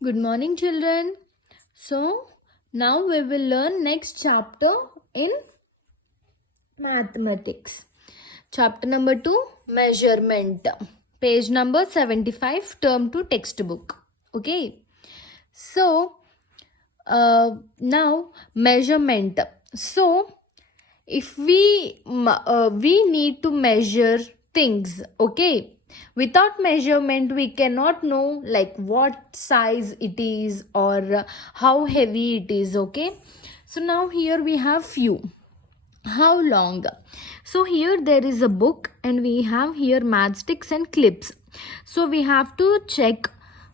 Good morning, children. So, now we will learn next chapter in mathematics. Chapter number 2, measurement. Page number 75, term 2 textbook. Okay. So, now measurement. So, if we need to measure things, okay, without measurement we cannot know like what size it is or how heavy it is. Okay, so now here we have few. How long? So here there is a book and we have here matchsticks and clips, so we have to check.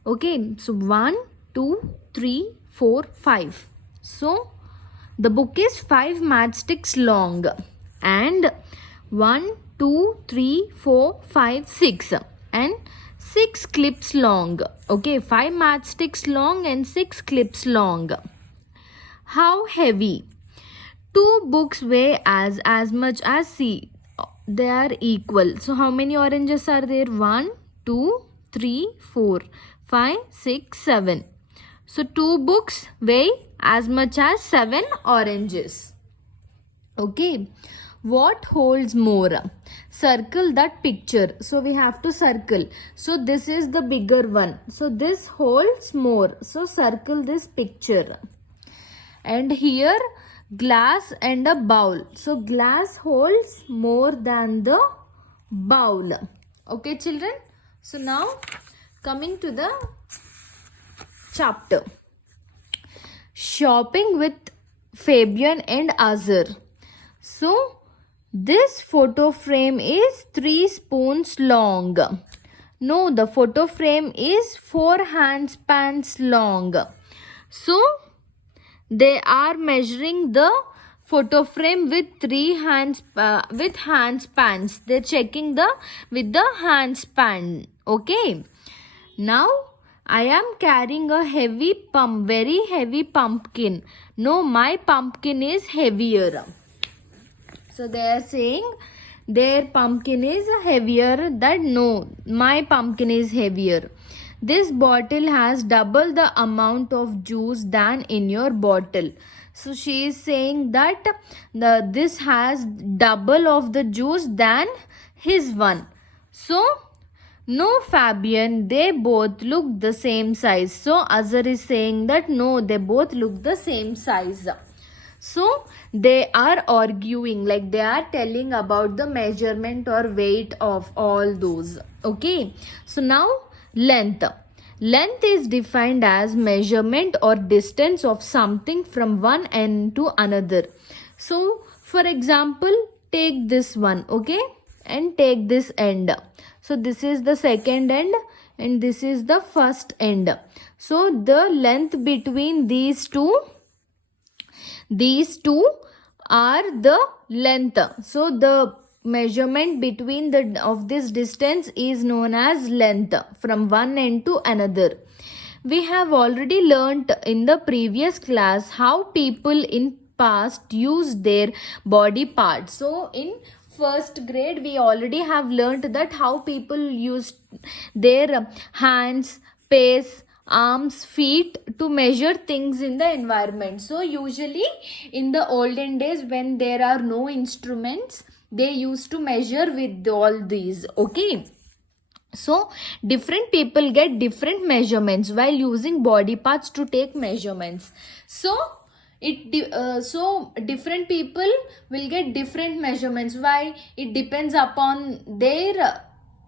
Okay, so 1 2 3 4 5. So the book is 5 matchsticks long and 1 2 3 4 5 6 and 6 clips long. Okay, 5 matchsticks long and 6 clips long. How heavy? Two books weigh as much as C. They are equal. So how many oranges are there? 1 2 3 4 5 6 7. So two books weigh as much as 7 oranges. Okay. What holds more? Circle that picture. So we have to circle. So this is the bigger one. So this holds more. So circle this picture. And here glass and a bowl. So glass holds more than the bowl. Okay, children. So now coming to the chapter. Shopping with Fabian and Azar. So this photo frame is 3 spoons long. No, the photo frame is 4 handspans long. So they are measuring the photo frame with 3 handspans. They're checking with the handspan. Okay. Now I am carrying a very heavy pumpkin. No, my pumpkin is heavier. So they are saying their pumpkin is heavier. That no, my pumpkin is heavier. This bottle has double the amount of juice than in your bottle. So she is saying that this has double of the juice than his one. So no, Fabian, they both look the same size. So Azar is saying that no, they both look the same size. So they are arguing, like they are telling about the measurement or weight of all those. Okay. So now length. Length is defined as measurement or distance of something from one end to another. So for example, take this one, okay, and take this end. So this is the second end and this is the first end. So the length between these two are the length. So the measurement between of this distance is known as length from one end to another. We have already learnt in the previous class how people in past used their body parts. So in first grade we already have learnt that how people used their hands, face, arms, feet to measure things in the environment. So usually in the olden days when there are no instruments, they used to measure with all these. Okay, so different people get different measurements while using body parts to take measurements. So different people will get different measurements. Why? It depends upon their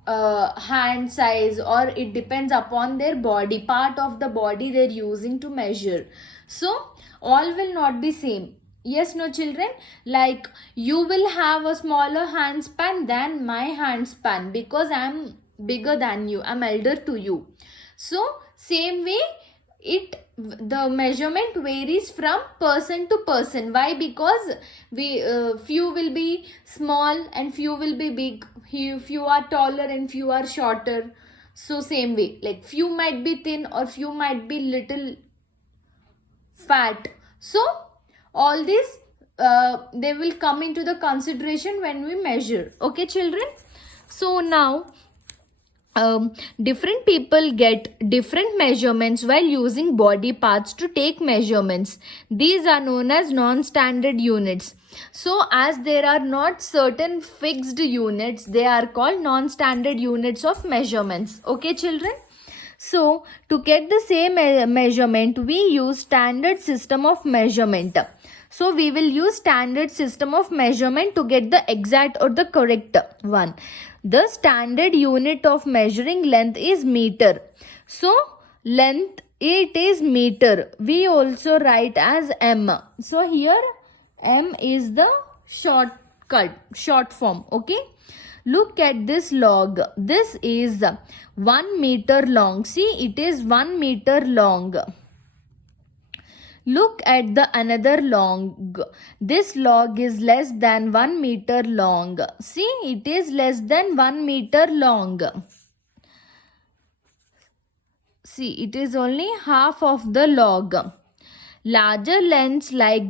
hand size, or it depends upon their body part of the body they're using to measure. So all will not be same. Yes, no, children? Like you will have a smaller hand span than my hand span because I'm bigger than you, I'm elder to you. So same way the measurement varies from person to person. Why? Because we few will be small and few will be big. Few are taller and few are shorter. So same way, like few might be thin or few might be little fat. So all this they will come into the consideration when we measure. Okay, children? So now different people get different measurements while using body parts to take measurements. These are known as non-standard units. So as there are not certain fixed units, they are called non-standard units of measurements. Okay, children? So to get the same measurement, we use standard system of measurement. So we will use standard system of measurement to get the exact or the correct one. The standard unit of measuring length is meter. So length, it is meter. We also write as m. So here m is the short form. Okay. Look at this log. This is 1 meter long. See, it is 1 meter long. Look at the another log. This log is less than 1 meter long. See, it is less than 1 meter long. See, it is only half of the log. Larger lengths like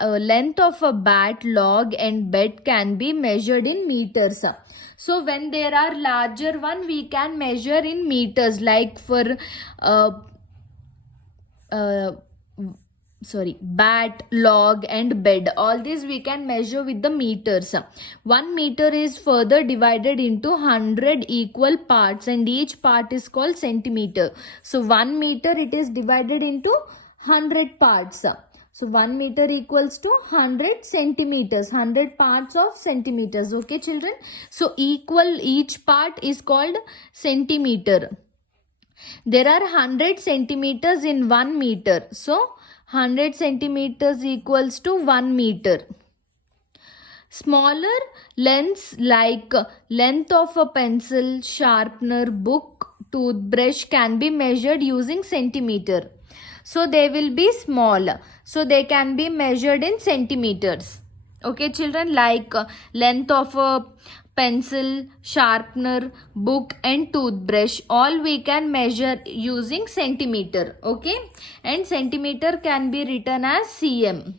length of a bat, log and bed can be measured in meters. So when there are larger one, we can measure in meters, like for bat, log and bed. All these we can measure with the meters. 1 meter is further divided into 100 equal parts and each part is called centimeter. So 1 meter, it is divided into 100 parts. So 1 meter equals to 100 centimeters, 100 parts of centimeters. Okay, children? So equal, each part is called centimeter. There are 100 centimeters in 1 meter. So 100 centimeters equals to 1 meter. Smaller lengths like length of a pencil, sharpener, book, toothbrush can be measured using centimeter. So they will be small. So they can be measured in centimeters. Okay, children, like length of a pencil, sharpener, book and toothbrush, all we can measure using centimeter. Okay, and centimeter can be written as cm.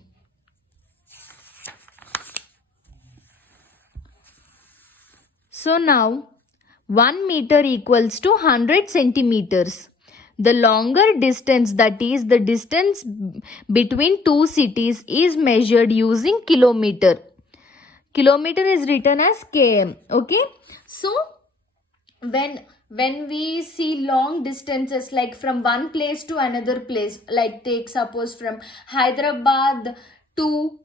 So now 1 meter equals to 100 centimeters. The longer distance, that is the distance between two cities, is measured using kilometer. Kilometer is written as km. Okay. So when we see long distances, like from one place to another place, like take suppose from Hyderabad to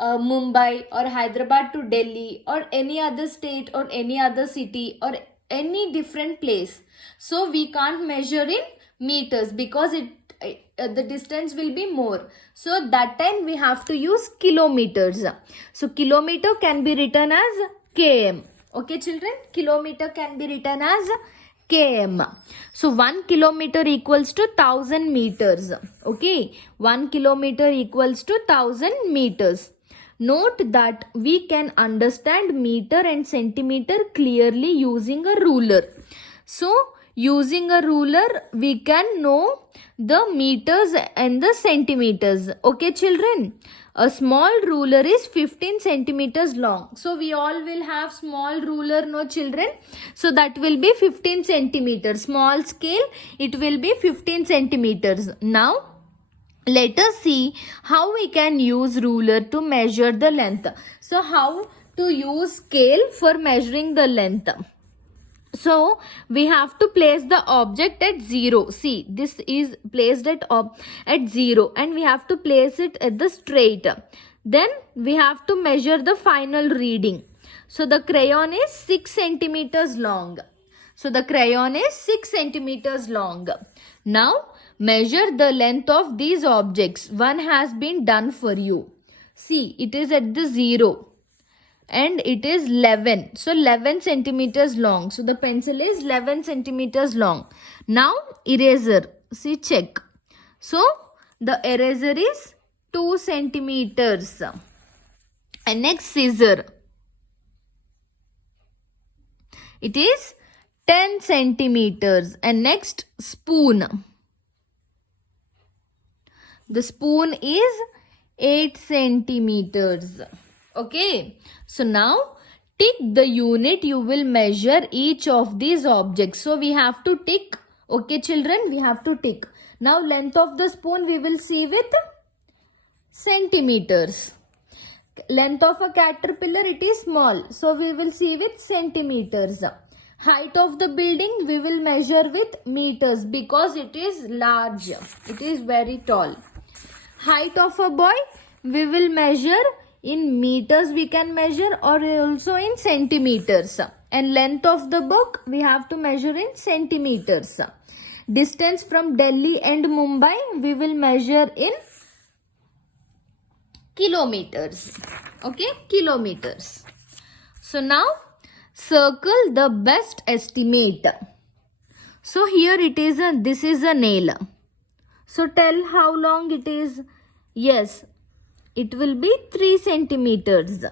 Mumbai, or Hyderabad to Delhi, or any other state or any other city or any different place. So we can't measure in meters because the distance will be more. So that time we have to use kilometers. So kilometer can be written as km. Okay, children? Kilometer can be written as km. So 1 kilometer equals to 1000 meters. Okay, 1 kilometer equals to 1000 meters. Note that we can understand meter and centimeter clearly using a ruler. So using a ruler, we can know the meters and the centimeters. Okay, children? A small ruler is 15 centimeters long. So we all will have small ruler, no, children? So that will be 15 centimeters. Small scale, it will be 15 centimeters. Now let us see how we can use ruler to measure the length. So how to use scale for measuring the length? So we have to place the object at 0. See, this is placed at 0 and we have to place it at the straight. Then we have to measure the final reading. So the crayon is 6 centimeters long. So the crayon is 6 centimeters long. Now measure the length of these objects. One has been done for you. See, it is at the 0. And it is 11. So 11 centimeters long. So the pencil is 11 centimeters long. Now eraser. See, check. So the eraser is 2 centimeters. And next scissor. It is 10 centimeters. And next spoon. The spoon is 8 centimeters. Okay, so now tick the unit you will measure each of these objects. So we have to tick. Okay children, we have to tick. Now length of the spoon we will see with centimeters. Length of a caterpillar, it is small, so we will see with centimeters. Height of the building we will measure with meters because it is large, it is very tall. Height of a boy we will measure in meters, we can measure, or also in centimeters. And length of the book we have to measure in centimeters. Distance from Delhi and Mumbai we will measure in kilometers. Okay, kilometers. So now circle the best estimate. So here it is this is a nail. So tell how long it is. Yes, it will be 3 centimeters.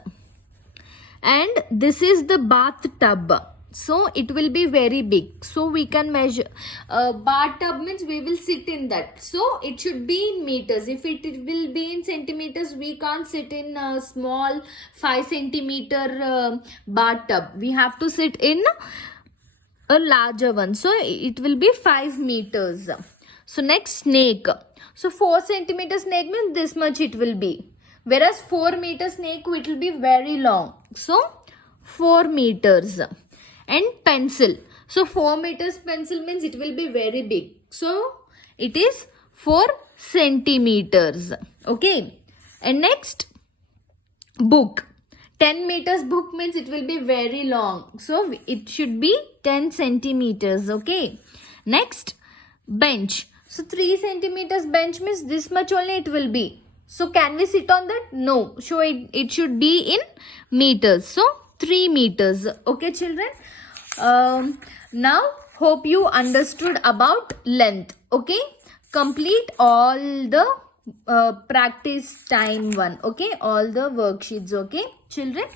And this is the bathtub. So it will be very big. So we can measure. Bathtub means we will sit in that. So it should be in meters. If it will be in centimeters, we can't sit in a small 5 centimeter bathtub. We have to sit in a larger one. So it will be 5 meters. So next, snake. So 4 centimeter snake means this much it will be. Whereas 4 meter snake, it will be very long. So 4 meters. And pencil. So 4 meters pencil means it will be very big. So it is 4 centimeters. Okay. And next, book. 10 meters book means it will be very long. So it should be 10 centimeters. Okay. Next, bench. So 3 centimeters bench means this much only it will be. So can we sit on that? No. So it should be in meters. So 3 meters. Okay children. Now hope you understood about length. Okay. Complete all the practice time one. Okay. All the worksheets. Okay children.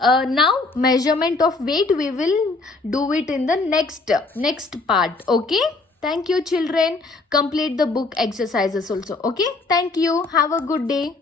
Now measurement of weight we will do it in the next part. Okay. Thank you children. Complete the book exercises also. Okay. Thank you. Have a good day.